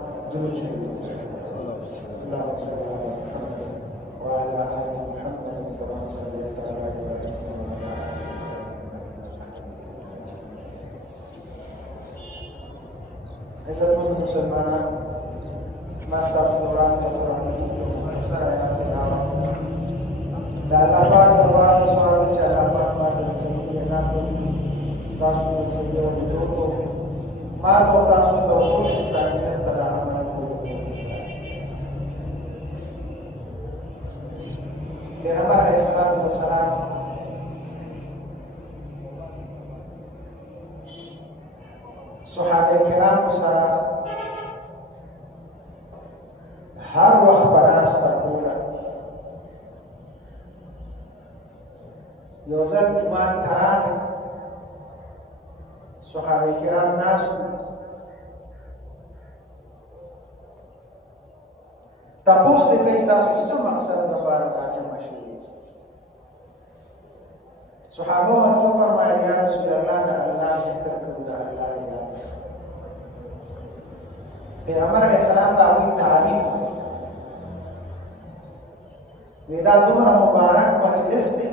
درود شریف اللهم صل على محمد وعلى آل محمد كما صليت على إبراهيم وعلى آل إبراهيم. عزتمند مسلمانان، ما ستاسو د وړاندې د قرآن مجید یو مختصر آیات تلاوت د الله پاک دربار ته سوال دی چې الله پاک باندې د صحیح بیانات وکړي، تاسو د صحیح اوریدلو وکړو، ما ته او تاسو ته ټول انسانیت ته د عمل کولو. پیغمبر علیه السلام صحابه کرام سره هر وخت په ناسته کوله. یو ځل جومات ته راغی، صحابه کرام ناست وو، تپوس دې کوي تاسو څه مقصد لپاره راجمع شوي. صحابه ورته وفرمایل یا رسول الله د الله ذکر کوو، د الله یاد. پیغمبر علیه السلام د هغوی تعریف وکړ، وی دا دومره مبارک مجلس دی،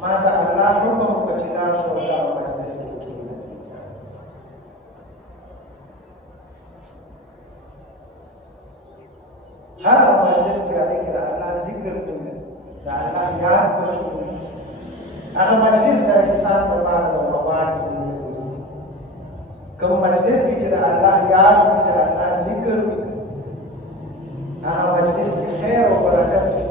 ما د الله حکم وکړ چې لاړ شو دغه مجلس کې کښېنه. هر مجلس چې هغې کې د الله ذکر وي، د الله یاد پکې وي، هغه مجلس د انسان دپاره د وبال ځای ګرځي. کوم مجلس کې چې د الله یاد وي، د الله ذکر وي، هغه مجلس کې خیر او برکت وي،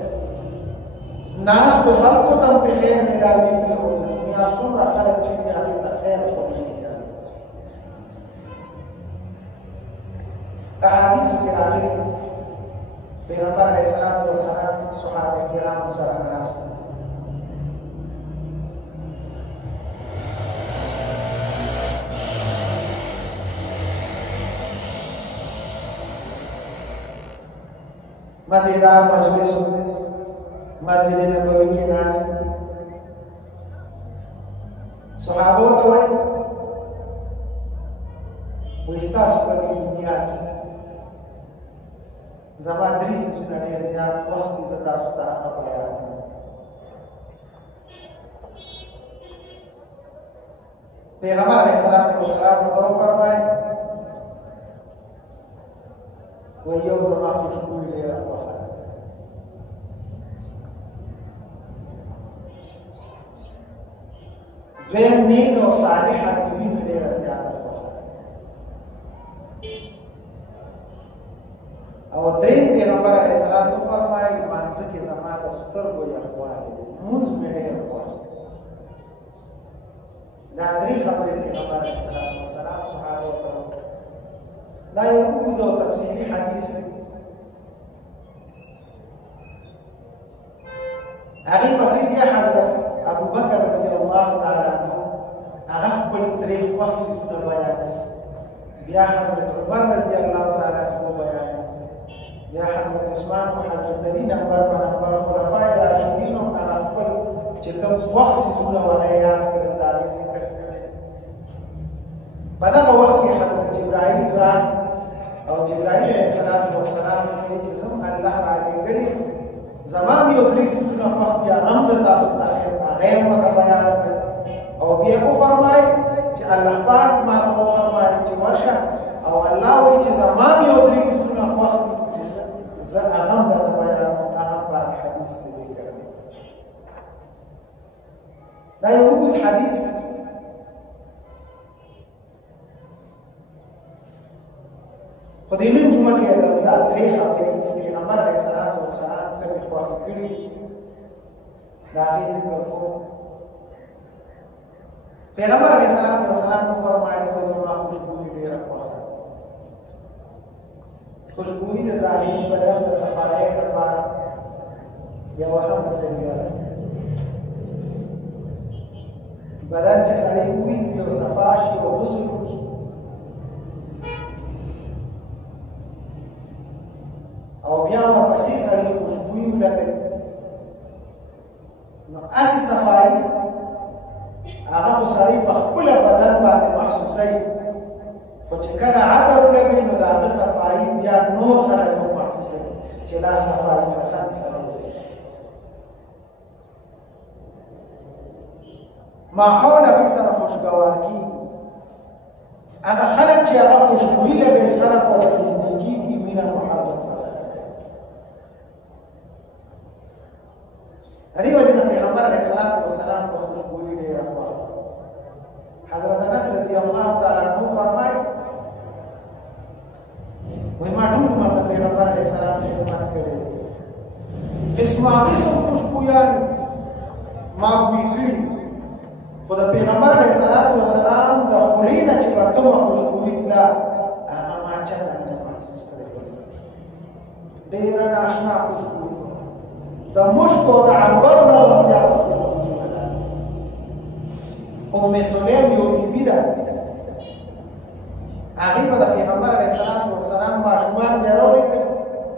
ناستو خلقو ته په خیر میلاویږي او د دنیا څومره خلک چې وي هغې ته خیر خوړوي. احادیثو کې راغلي پیغمبر علیه السلام صحابه کرامو سره ناست وو. مزیدار مجلس مسجد نبوي کې ناست، صحابو ته وایي ستاسو په دې دنیا کې زما درې څیزونه ډېر زیات وخت دي، زه تاسو ته هغه بیان کړم. پیغمبر علیه السلام ورته وفرمایل وایي یو زما خوشبویي ډېره خوښه ده. دویم نیک او صالحه بیبي مې ډېره زیاته خوښه ده. او دریم پیغمبر علیه السلام وفرمایل لمانځه کې زما د سترګو یخوالی دی، لمونځ مې ډېر خوښ دی. دا درې خبرې پیغمبر علیه السلام صحابو ته وکړې. دا یو اوږد او تفصیلي حدیث دی. هغې پسې بیا حضرت ابوبکر رضی الله تعالی عنه هغه خپل درې خوښ صفتونه بیانوي، بیا حضرت عمر رضی الله تعالی عنه بیانوي، بیا حضرت عثمان او حضرت علی نمبر په نمبر خلفای راشدین هم هغه خپل چې کوم خوښ صفتونه هغه یاد کړل، د هغې ذکر کړی. په دغه وخت کې حضرت جبرائیل راغی او جبرائیل علیه السلام وایي چې زه الله رالیږلی، زما م یو درې صفتونه خوښ دي، هغه هم زه تاسو ته هغې هم ورته بیان کړل. او بیا وفرمایل چې الله پاک ما ته وفرمایل چې ورشه او الله وایي چې زما م یو درې صفتونه خوښ دي، زه هغه هم درته بیانوم، هغه په حدیث کې ذکر دی. دا یو اوږد حدیث دی. خو د نن جمعه کې دا درې خبرې چې پیغمبر علیه السلام کومې خوښې کړي د هغې ذکر کوو. پیغمبر علیه السلام وفرمایل چې زما خوشبویي ډېره خوښه ده. خوشبویي د ظاهري بدن د صفایۍ لپاره یوه هم ذریعه ده. بدن چې سړی ووینځي او صفا شي او غسل وکړي، او بیا ورپسې سړی خوشبویي ولګوي، نو هسې صفایي هغه خو سړی په خپله بدن باندې محسوسوي خو چې کله عطر ولګوي نو د هغه صفایي بیا نور خلک هم محسوسه کړي چې دا صفا حسن سړی دی. ماحول هغې سره خوشګوار کېږي. هغه خلک چې هغه خوشبويي لګوي خلک ورته نږدې کېږي، مینه محبت ورسره کوي. دې وجې نه پیغمبر علیه السلام په خوشبويي ډېره خوښ. حضرت انس رضی الله تعالی عنہ فرمایي وای ما ټول عمر د پیغمبر علیه السلام خدمت کړې، قسم خوشبویان ما بوی کړي، خو د پیغمبر علیه السلام د خولې نه چې به کومه خوشبویي تله هغه ما چاته نه محسوس کړی. ډېره ناشنا خوشبویي د مشک او د عنبرو نه هم زیاته خوشبویي ده. ام سلیم یو بیبي ده، هغې به د پیغمبر علیه السلام ماشومان بیا راولېږل،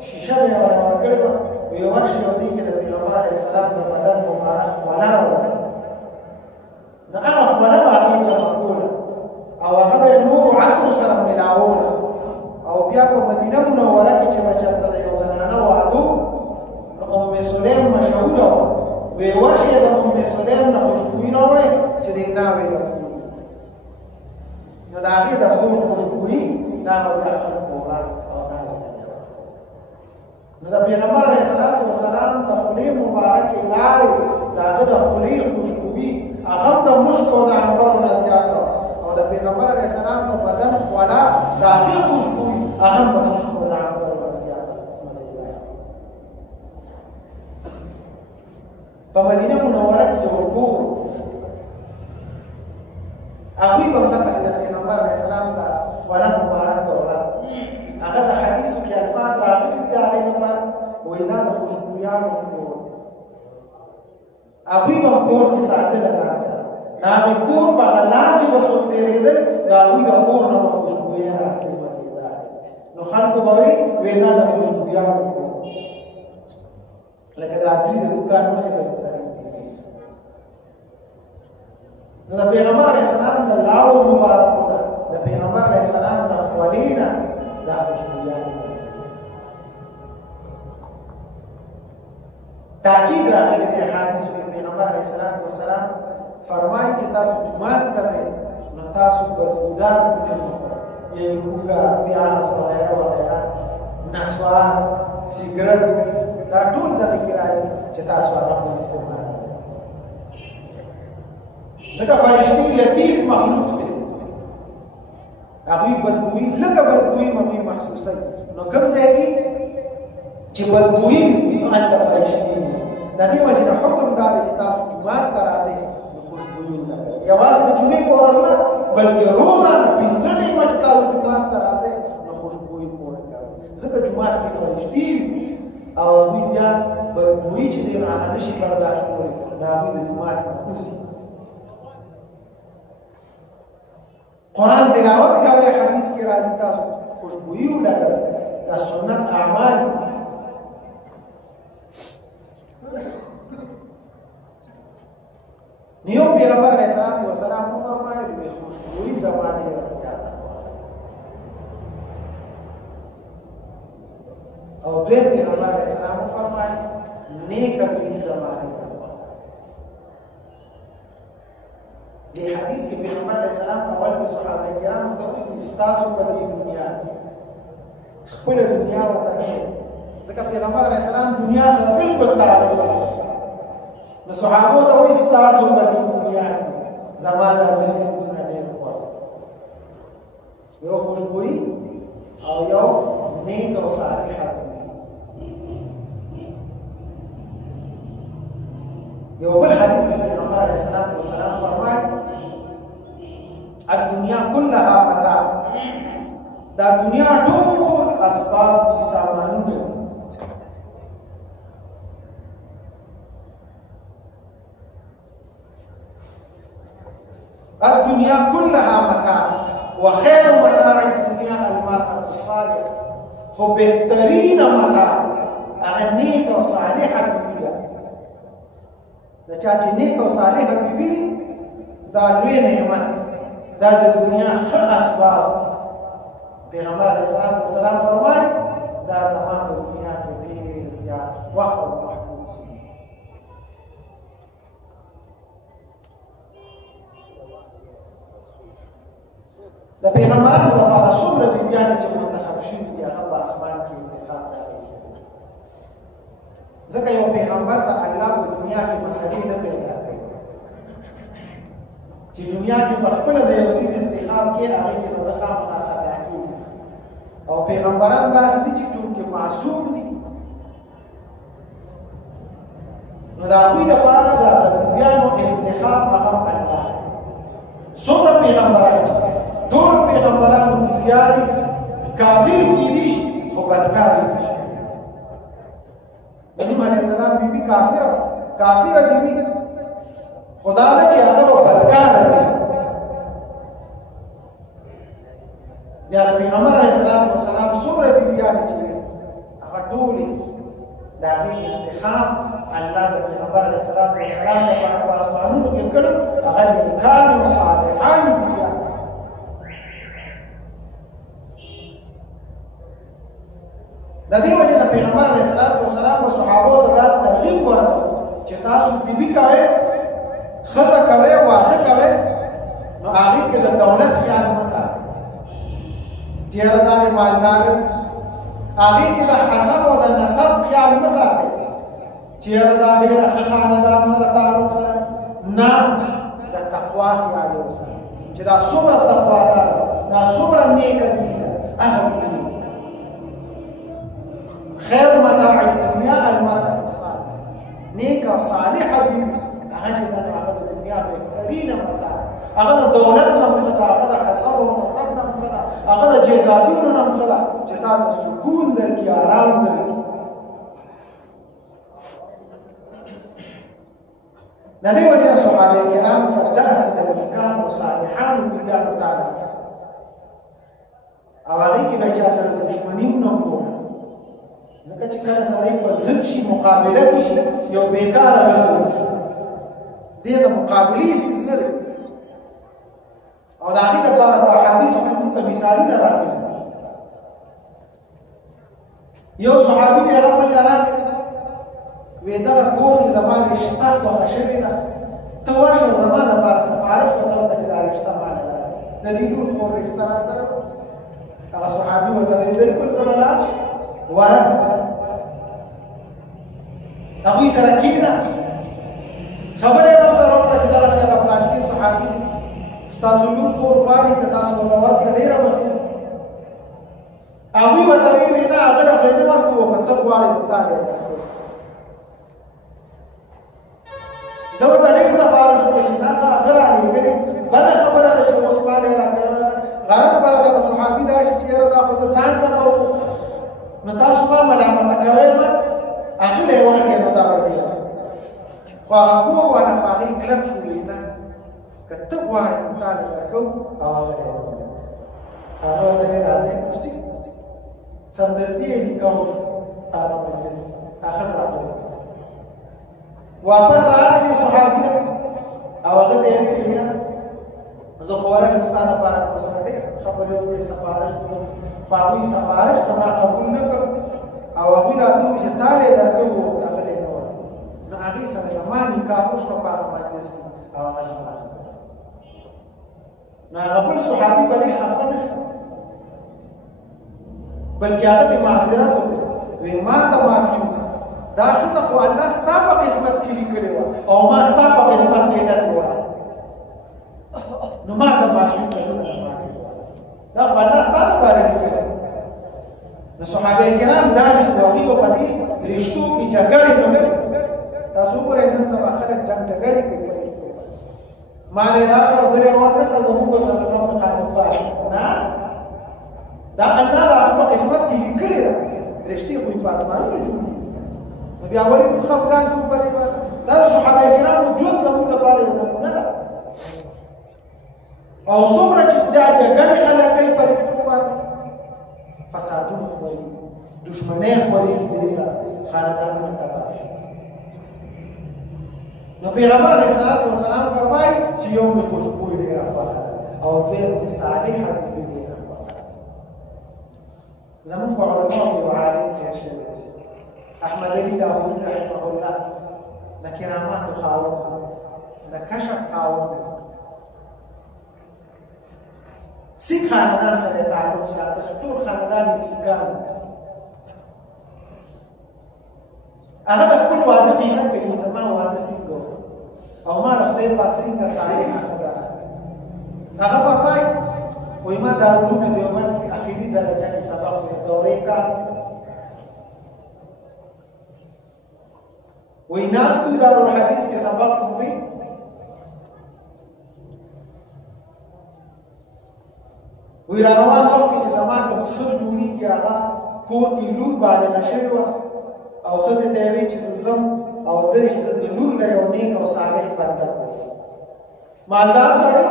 شیشه به یې ورته ورکړې وه، ویې ورشي او دې کې د پیغمبر علیه السلام د بدن مبارک خوله راوړه، نو هغه خوله به هغې جمع کوله او هغه به یې نورو عطرو سره ملاوله او بیا په مدینه منوره کې چې به چېرته د یو زنانه واده نو ام سلیم مشهوره وه، ویې ورشي د ام سلیم نه خوشبویي راوړئ چې دې ناوې ده نو د هغې د کور خوشبویي دا به بیا خلک وړه او ناوې نه بیا نو د پیغمبر علیه السلام د خولې مبارکې لاړې د هغه د خولې خوشبویي هغه هم د مشک او د عنبرو نه زیاته وه او د پیغمبر علیه السلام د بدن خوله د هغې خوشبویي هغه هم د مشک او د عنبرو نه زیاته مزېداره. په مدینه منوره کې یو کور هغوی به همدغسې د پیغمبر علیه السلام ته خوله مبارکه وړه. هغه د حدیثو کې الفاظ راغلي دي د هغې لپاره، وایي دا د خوشبویانو کور، هغوی به کور کې ساتله ځان سره، د هغې کور په هغه لار چې به څوک تېرېدل د هغوی د کور نه به خوشبویۍ راتلې مزېدارې، نو خلکو به وایي دا د خوشبویانو کور، لکه د عطري د دوکان مخې ته چې سړی نو د پیغمبر علیه السلام د لاړو مبارکونه د پیغمبر علیه السلام د خولې نه دا خوشبویانې تاکید راغلی دی حدیثو کې پیغمبر علیه السلام فرمایي چې تاسو جومات ته ځئ نو تاسو بدبودار بوټي مه خورئ، یعنې هوږه، پیاز وغیره وغیره، نسوار، سګرټ، دا ټول دغې کې راځي چې تاسو هغه په استعمال ځکه فرشتي لطیف مخلوق دی، هغوی بدبویي لږه بدبویي هغوی محسوسوي، نو کوم ځای کې چې بدبویي وي نو هلته فرشتي وي. د دې وجې نه حکم دا دی چې تاسو جومات ته راځئ نو خوشبویي ولګوئ، یوازې د جمعې په ورځ نه بلکې روزانه 5 ټیمه چې تاسو جومات ته راځئ نو خوشبویي پوره کوئ، ځکه جومات کې فرشتي وي او هغوی بیا بدبویي چې دی نو هغه نشي برداشت کولی، د هغوی د جومات نه وځي. قرآن تلاوت کوي، حدیث کې راځي تاسو خوشبویي ولګوئ، دا سنت اعمال. نیو پیغمبر علیه السلام وفرمایل وی خوشبویي زما ډېره زیاته او دویم پیغمبر علیه السلام وفرمایل نیکه بیني زما ډېره دې حدیث کې پیغمبر علیه السلام اول کې صحابه کرامو ته وایي ستاسو په دې دنیا کې خپله دنیا ورته نه ځکه پیغمبر علیه السلام دنیا سره بلکل تعلق لري، نو صحابو ته وایي ستاسو په دې دنیا کې زما دا درې څیزونه ډېر خوښ دي، یو خوشبویي او یو نیک او صالحه یو بل حدیث کې پیغمبر علیه السلام فرمایي الدنیا كلها متاع، دا دنیا ټول اسباب دي، سامانونه دي. الدنیا كلها متاع وخير متاع الدنيا المرأة الصالحة، خو بهترین متاع هغه نیک او صالحه بیبي ده. د چا چې نیک او صالحه بیبي دا لوی نعمت، دا د دنیا ښه اسباب پیغمبر علیه السلام فرمایي دا زما په دنیا کې ډېر زیات خوښ او محبوب څیز دی. د پیغمبرانو لپاره څومره بیبیانې چې منتخب شوي دي هغه په اسمان کې انتخاب راغلی. ځکه یو پیغمبر ته الله په دنیا کې مسلې نه پیدا کوي چې دنیا کې په خپله د یو څیز انتخاب کې هغې کې نو د خامخا خطا کېږي. او پیغمبران داسې دي چې چونکې معصوم دي نو د هغوی لپاره د بیبیانو انتخاب هغه الله. څومره پیغمبران چې ټولو پیغمبرانو بیبیانې کافر کېدی شي خو بدکارې نه شي. نبی علیه السلام بیبي کافره دي وي خدا نه چې هغه به بدکاره وي. بیا د پیغمبر علیه السلام څومره بیبیانې چې وي هغه ټولې د هغې انتخاب الله د پیغمبر علیه السلام لپاره په اسمانونو کې کړو. هغه نیکانې او صالحانې بیبیانې. د دې وجه د پیغمبر علیه السلام او صحابو ته دا ترغیب ورکړ چې تاسو بیبي کوئ، ښځه کوئ، واده کوئ، نو هغې کې د دولت خیال مه ساتئ چې یاره دا د مالدار. هغې کې د حسب او د نسب خیال مه ساتئ چې یاره دا ډېره ښه خاندان سره تعلق سره. نه، د تقوا خیال یې وساتئ چې دا څومره تقوادار ده، دا څومره نیکه بیبي ده. هغه بیبي خیر متاع الدنیا المرأة الصالحة، نیک او صالحه بیبي هغه چې دا هغه د دنیا بهترینه متاع، هغه د دولت نه ښه ده، هغه د حسب او نسب نه ښه ده، هغه د جایدادونو نه ښه ده چې تا ته سکون درکړي، آرام درکړي. د دې وجې نه صحابه کرام په دغسې د نیکانو او صالحانو بیبیانو تعالی او هغې کې به چا سره دښمني نه کوله. ځکه چې کله سړی په ضد شي، مقابله کې شي، یو بېکاره ښځه وکړي، دې د مقابلې څیز نه دی. او د هغې دپاره په احادیثو کې موږ ته مثالونه راغلي. یو صحابي دی هغه بل ته راغی وی دغه کور کې زما رشته خوښه شوې ده، ته ورشه زما دپاره سفارش ورته وکړه چې دا رشته ماله راکړي، د دې لور خور رشته را سره وکړي. هغه صحابي ورته وی بلکل زه به لاړ شم. ورغله هغوی سره کېناست، خبره یې ورسره وکړه چې دغسې هغه فلانکي صحابي دی، ستاسو لور خور غواړي که تاسو ورته ورکړه ډېره به ښه. هغوی ورته ویلې نه هغه له خو یې نه ورکوو، که ته غواړې نو تا ډېر درکوو. ده ورته ډېر سفارش وکړه چې نه زه هغه رالېږلې، بده خبره ده چې اوس ما ډېر راکوه. غرض به د دغه صحابي دا شي چې یاره دا خو د ځان نه ده وغوښته، نو تاسو ما ملامته کوئ، ما هغې له یې ورکړئ، نو دا به ډېره خو هغه کور وانه په هغې کلک شولې نه، که ته غواړې نو تا له درکوو. او هغه له یې ورکړه. هغه ورته ویل راځئ بس ټیک سمدستي یې نکاح وشو هغه مجلس هغه ښځه راغلې. واپس راغی صحابي له او هغه ته یې ویل یاره زه خو ورغلم ستا دپاره مو سره ډېر خبرې وکړې، سفارش وکړو، خو هغوی سفارش زما قبول نه کړ او هغوی راته وویل چې تا له یې درکوو، هغه له یې نه ورکړو. نو هغې سره زما نکاح وشوه په هغه مجلس کې او هغه زما ښځه. نو هغه بل صحابي به دې خفه نه شو، بلکې هغه ته معذرت وکړه، وایي ما ته معافي وکړه، دا ښځه خو الله ستا په قسمت کې لیکلې وه او ما ستا په قسمت کې لټې وه، نو ما ته معافي وکړه، زه درته معافي وکړه، دا خو الله ستا دپاره لیکلې. نو صحابه کرام داسې وو، هغوی به په دې رشتو کې جګړې نه کوي. تاسو وګورئ نن سبا خلک جګړې کوي په رشتو باندې، ما له یې راکړه او بل یې ورکړه، زموږ به صدقه پر خادم پاتې نه، دا الله د هغه په قسمت کې لیکلې ده. رشتې خو یې په اسمانونو جوړېږي، نو بیا ولې موږ خفګان کوو په دې باندې؟ دا د صحابه کرامو ژوند زموږ لپاره یو نمونه ده. او څومره چې دا جګړې خلک کوي په رشتو باندې، فسادونه خورېږي، دښمنۍ خورېږي، دې سره خاندانونه تباه شي. نو پیغمبر علیه السلام فرمایي چې یو مې خوشبوی ډېره خوښه ده او دویم مې صالحه بیبي ډېره خوښه ده. زمون په علماء کې یو عالم تېر شوی احمد علي لاهوري رحمه الله د کراماتو خاوند د کشف خاوند سیک خاندان سره تعلق ساته ټول خاندان یې سیکان هغه د خپل واده کیسه کوي زما واده څنګه او ما له خدای پاک څنګه صالحه ښځه هغه فرمایي وایي ما دارالعلوم دیوبند کې اخري درجه کې سبق وې دورې کار وایي ناستو دارالحدیث کې سبق وې وی را روان وخت کې چې زما کوم سخر جوړېږي هغه کور کې لور بالغه شوې وه او ښځې ته یې ویل چې زه ځم او دی چې د لور له یو نیک او صالح بنده مالدار سړی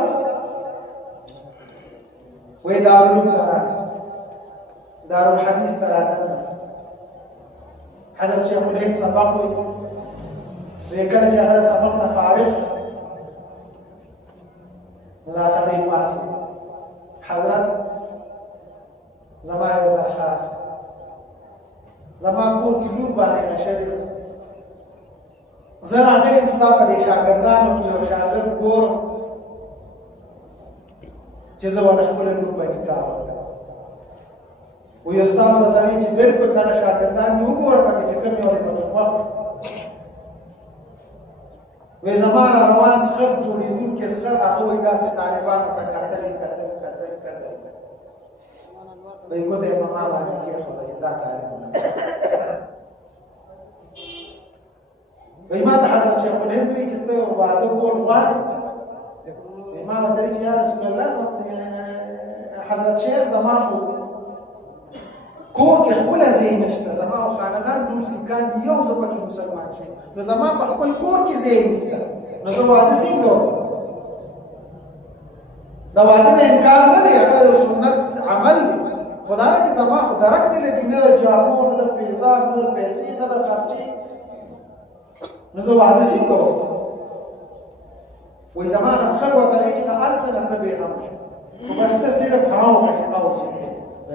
وی دارالعلوم ته راغی دارالحدیث ته راتلم حضرت شیخ الهند سبق وی وی کله چې هغه سبق نه فارغ نو دا سړی پاسې حضرت زما یو درخواست زما کور کې لور بالغه شوې ده زه راغلی یم ستا په دې شاګردانو کې یو شاګرد ګورم چې زه ورته خپله لور په نکاح ورکړم وایي استاد ورته وایي چې بلکل دغه شاګردان دې وګوره پکې چې کوم یو دی پکې خوښ وایي زما را روان سخر جوړېدونکی سخر هغه وایي داسې طالبانو ته کتلې وایي ګوته یې په ما باندې کېښوده چې دا طالبونه وایي ما ته حضرت شیخ الهند وایي چې ته واده کول غواړې وایي ما ورته وایي چې یا رسول الله حضرت شیخ زما خو کور کې خپله ځای نشته زما او خاندان ټول سیکان دي یو زه پکې مسلمان شم نو زما په خپل کور کې ځای نشته نو زه واده څنګه وکړم د واده نه انکار نه دی هغه یو سنت عمل دی خو دا چې زما خو درک نه لګي نه د جامو نه د پیزار نه د پیسې نه د خرچې نو زه واده څنګه وکړم وایي زما اسخر ورته وایي چې د هر څه نه ته بېغم خو بس ته صرف هغه وکړه چې هغه وشي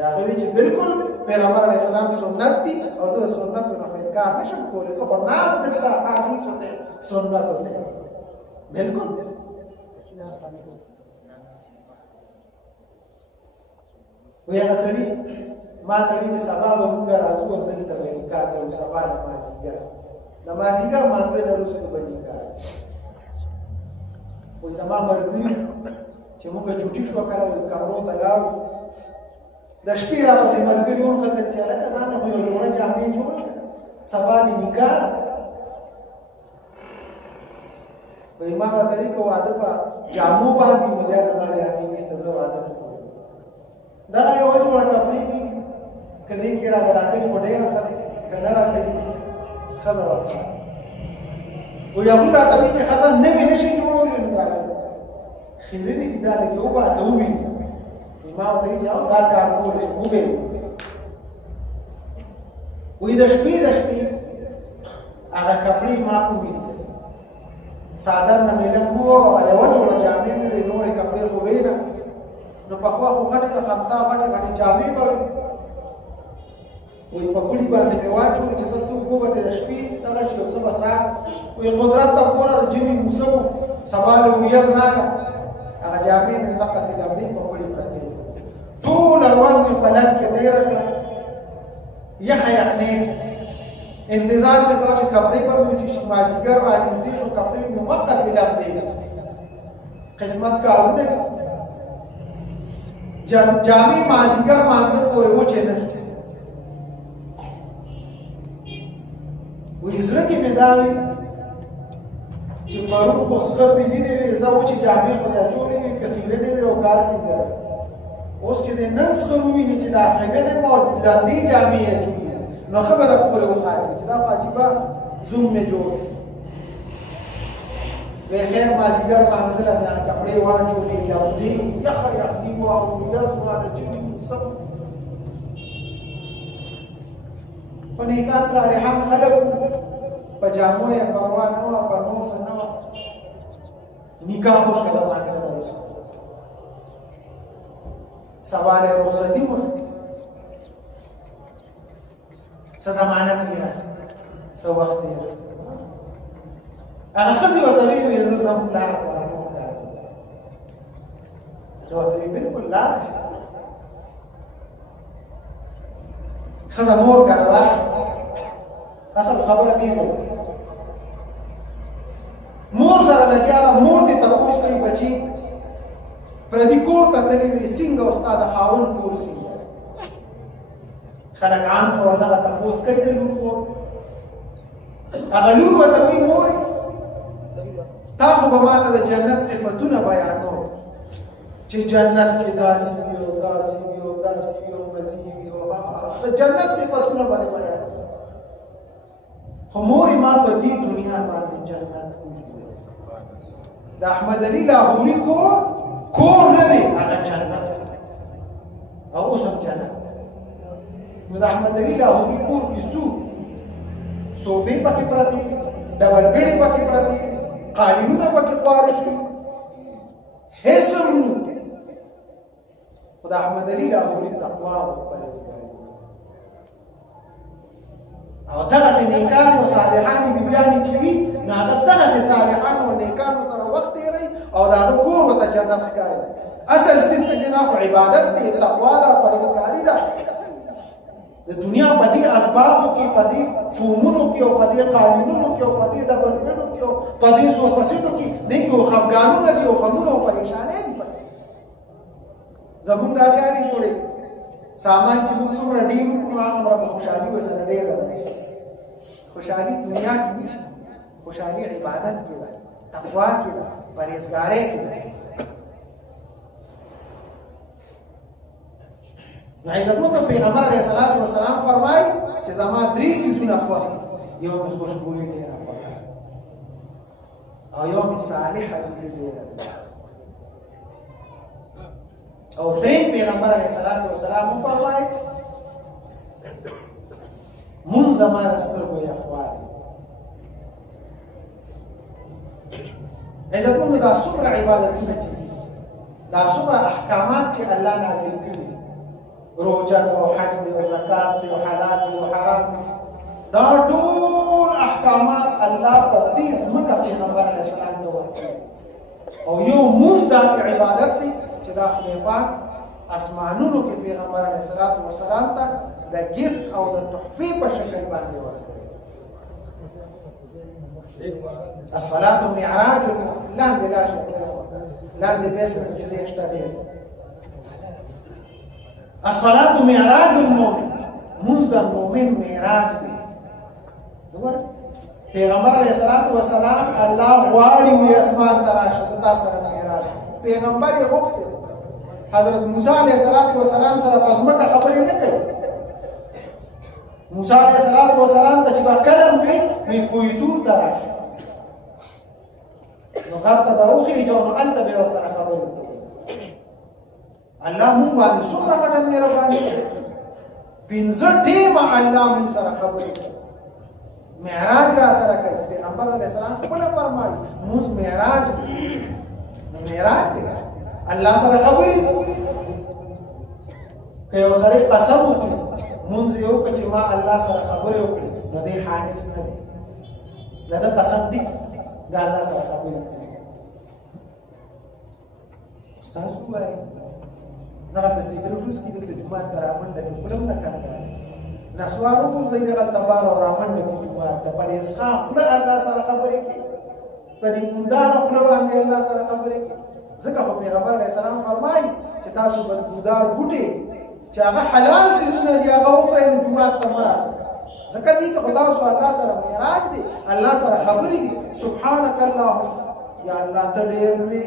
هغه وایي چې بلکل پیغمبر علیه السلام سنت دي او زه د سنتو نه انکار نشم کولی زه خو ناست یم د احادیثو ته سنتو ته بلکل وی هغه سړي ما ته وایي چې سبا به موږ راځو او دلته به نکاح ته وو سبا د مازدیګر د مازدیګر لمانځه نه وروسته به نکاح وایي زما ملګري چې موږ چوټي شوه کله کمرو ته لاړو د شپې راپسې ملګري وختل چې هلکه ځان خو یو لوړه جامې جوړه کړه سبا د نکاح ده وایي ما ورته وایي که واده په جامو باندې نو بیا زما جامې نشته زه واده نه کوم دغه یو جوړه کپړې دي که دې کې راغلي خو ډېره ښه دی که نه راغلي ښځه ورکړه وایي هغوی راته وایي چې ښځه نوې نه شي جوړولی نو داسې خیرنې دي دا لږې وباسه ووینځه ما ورته وایي چې دا کار کولی شي وبې وایي د شپې هغه کپړې ما ووینځه څادر نه مې لږ ووه یوه جوړه جامې مې وې نورې کپړې خو وې نه نو پخوا خو غټې د خمتا غټې جامې به وې وایي په پړي باندې مې واچولې چې زه څه وګوتې د شپې دغه شي یو څه به سهار وایي قدرت ته پوره د ژمي موسم و سبا له وریځ راغله هغه جامې مې دقسې لمدې په پړي پرتې ټوله ورځ مې په لند کې تېره کړه یخه یخنۍ انتظار مې کوه چې کپړې به مې چې مازدیګر رانږدې شو کپړې مې دقسې لمدې قسمت کارونه جامې مازدیګر مانځه پورې وچې نه شوې وایي زړه کې مې دا وي چې پرون خو سخر دې لیدې وې زه وچې جامې خو دا جوړې وې که خیرنې وې او کار څنګه اوس چې د نن سخر وویني چې دا خیرنې مو لندې جامې یې جوړې نو ښه به دا پورې وخاندي چې دا خو عجیبه زوم مې جوړ وی خیر مازدیګر مانځله مې هغه کپړې واچولې لمدې یخه یخني وه او ورځ وه د ژمي موسم خو نیکان صالحان خلک په جامو یې پروا نه وه په نور څه نه وه نکاح وشوه د مانځه نه وروسته سبا له رخصتي وه څه زمانه تېره څه وخت تېره هغه ښځې ورته ویلي زه ځم پلار کره مور کره ځم ده ورته ویل بلکل لاړه شه ښځه مور کره راغله اصل خبره دې ځای مور سره لګیا ده مور دې تپوس کوي بچي پردي کور ته تللی وي څنګه ستا د خاوند کور څنګه خلک عام طور دغه تپوس کوي د لور کور هغه لور ورته وایي مورې تا خو به ما ته د جنت صفتونه بیانو چې جنت کې داسې وي او داسې وي او داسې وي او مزې وي او د جنت صفتونه به دې بیانو خو مورې ما په دې دنیا باندې جنت د احمد علي لاهوري کور نه دی هغه جنت او اوس هم جنت نو د احمد علي لاهوري کور کې صوفې پکې پرتې ډبل ګړې پکې پرتې قالینونه پکې خواره شي هېڅ هم نه خو د احمد علي لاهوري تقوا او پرهیزګاري او دغسې نیکان او صالحانې بیبیانې چې وي نو هغه دغسې صالحانو او نیکانو سره وخت تېروي او د هغه کور ورته جنت ښکاري اصل سیستم دی نه خو عبادت دی تقوا ده پرهیزګاري ده د دنیا په دې اسبابو کې په دې فومونو کې او په دې قالینونو کې او په دې ډبل بیډو کې او په دې صوفه سیټو کې دې کې خفګانونه دي او غمونه او پریشانۍ دي پکې زمونږ دا خیالي جوړې سامان چې موږ څومره ډېر وکړو هغومره به خوشحالي ورسره ډېره ده خوشحالي دنیا کې نشته خوشحالي عبادت کې ده تقوا کې ده پرهیزګارۍ کې ده نو عزتمن پیغمبر علیه الصلاۃ والسلام فرمایي چې زما درې څیزونه خوښ دي یو مې خوشبویي ډېره خوښه او یو مې صالحه بیبي ډېره زما او دریم پیغمبر علیه الصلاۃ والسلام فرمایي مونږ زما د سترګو یخوالی عزتمن دا څومره عبادتونه چې دي دا څومره احکامات چې الله نازل کړي روجه ده او حج ده او زکات ده او حلال ده او حرام ده دا ټول احکامات الله په دې ځمکه پیغمبر علیه السلام ته ورکړي او یو موږ داسې عبادت دی چې دا خدای پاک اسمانونو کې پیغمبر علیه السلام ته د ګفت او د تحفې په شکل باندې ورکړي الصلاة معراج لاندې لاشه لاندې بیسمنټ کې ځای شته دی الصلاة معراج المؤمن منځ د مؤمن معراج دی وګوره پیغمبر علیه السلام الله غواړي وي اسمان ته راشه زه تا سره معراج پیغمبر یې غوښتل حضرت موسی علیه السلام سره په ځمکه خبرې نه کوي موسی علیه السلام ته چې به کلم وي کوی دور ته راشه نو غر ته به وخېږي او نو هلته به ورسره خبرې وکړي الله مونږ باندې څومره غټه مهرباني کوي پنځه ټیمه الله مونږ سره خبرې کوي معراج را سره کوي پیغمبر علیه السلام خپله فرمایي مونږ معراج دی نو معراج دی الله سره خبرې که یو سړی قسم وکړي مونږ یې وکړه چې ما الله سره خبرې وکړي نو دی حانس نه دی د ده قسم دی د الله سره خبرې وکړي استاد ووایي دغلته سګرټ وڅکي دلته جومات ته رامنډه کړي خوله هم نه کم کوي نسوار وغورځوي دغلته بار او رامنډه کړي جومات ته په اسخا خوله الله سره خبرې کوي په دې ګوداره خوله باندې الله سره خبرې کوي ځکه خو پیغمبر علیه السلام فرمایي چې تاسو به ګودار بوټي چې هغه حلال څیزونه دي هغه وخورئ نو جومات ته مه راځئ ځکه دي که خو تاسو الله سره معراج دی الله سره خبرې دي سبحانک اللهم یا الله ته ډېر لوی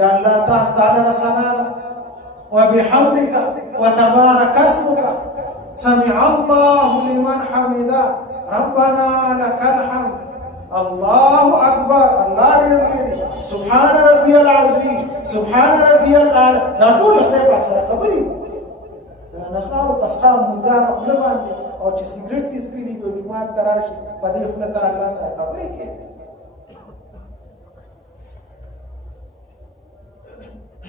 یا الله تا ستا ډېره ثنا ده وبحمدك وتبارك اسمك سمع الله لمن حمده ربنا لك الحمد الله اكبر الله ډېر دی سبحان ربي العظيم سبحان ربي الاعلى دا ټول خدای پاک سره خبرې نسوارو پسخا مردار خوله باندې او چې سګرټ دې څکي دي یو جومات ته راشي په دې خوله ته الله سره خبرې کوي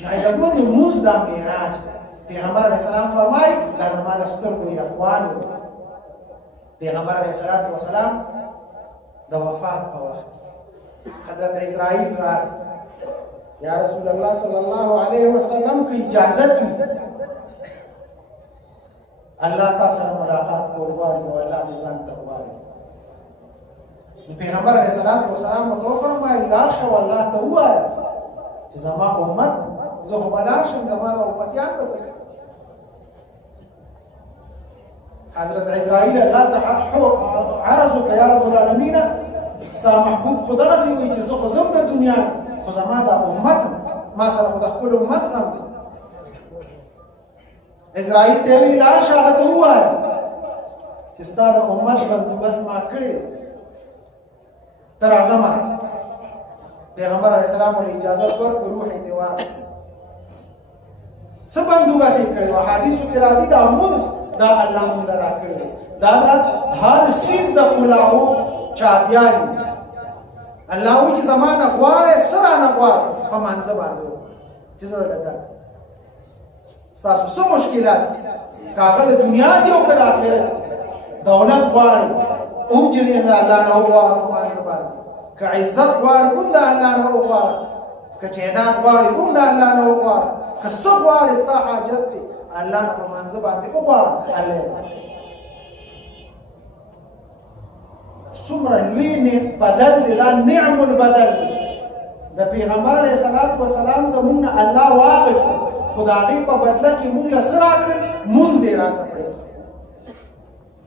عزتمن لمونځ دا معراج دی پیغمبر علیه السلام فرمایي دا زما د سترګو یخوالی دی پیغمبر علیه الصلاۃ والسلام د وفات په وخت حضرت اسرائیل راغی یا رسول الله صلی الله علیه وسلم کی اجازه وي الله تاسو سره ملاقات کول غواړي او الله دې ځان ته غواړي پیغمبر علیه الصلاۃ والسلام ته فرمایي لا شو الله ته وایي چې زما امت زه هم لاړ شم زما امتیان بس حضرت اسرائیل الله ته عرضوا يا رب العالمین ستا محبوب خدا سي وي چې زه خو زم د دنیا خو زما د امت ما سره خو د خپل امت غم دی اسرائیل ته وی لا شاهد وایي چې ستا د امت باندې بس ما کړی تر اعظم پیغمبر علیه السلام ولې اجازه ورکړه روح یې دیوا سبندوګه سي کړي او حدیثو کې راځي دا منځ دا الله موږ را کړی دا هر سیز د کلاو چابيان الله وی چې زمانہ غواړي سره نه غواړي په منځ باندې چې زه لګا تاسو څه مشکلات کاغه د دنیا دی او د آخرت دولت غواړي او چې نه الله نه غواړي په منځ باندې که عزت غواړي او د الله نه غواړي که جهاد غواړي او د الله نه غواړي که څه غواړي ستا حاجت دی الله په منځ باندې وغواړه الله څومره لوی بدل دی دا نعم البدل د پیغمبر علیه الصلاۃ والسلام زمونږ الله واغږ خدای په بدله کې موږ له سره کړ مونږ یې راکړ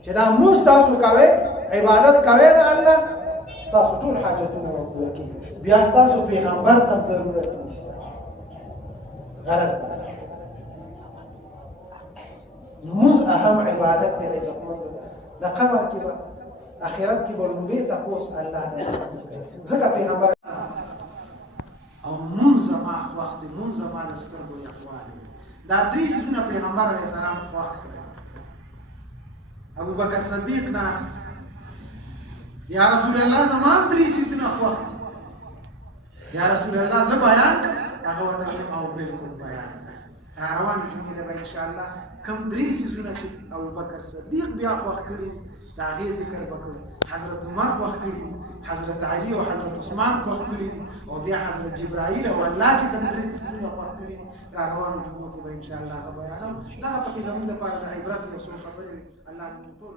چې دا موږ تاسو کوي عبادت کوي د الله تاسو ټول حاجتونه ورکړي بیا تاسو پیغمبر ته ضرورت نشته غرض ده نموز اهم عبادت دی عزتمند د قبر کې اخرت کې ولومبه تاسو الله دې ځکه پیغمبر او منظمه وخت منظمه سترګو یقوال دا درې سونه پیغمبر علیه السلام وخت کړ ابو بکر صدیق ناس یا رسول الله زمان درې سونه وخت یا رسول الله ز بیان کړ هغه وته او بالکل بیان روان جمله به ان شاء الله کم درې سونه چې ابو بکر صدیق بیا وخت کړی دا غي ذکر وکړو حضرت عمر وخت کړی حضرت علي او حضرت عثمان وخت کړی او بیا حضرت جبرائیل او الله چې کوم درې سونه وخت کړی روان جمله به ان شاء الله بیان دا په کې زموږ لپاره د عبرت او څه خبرې الله دې ټول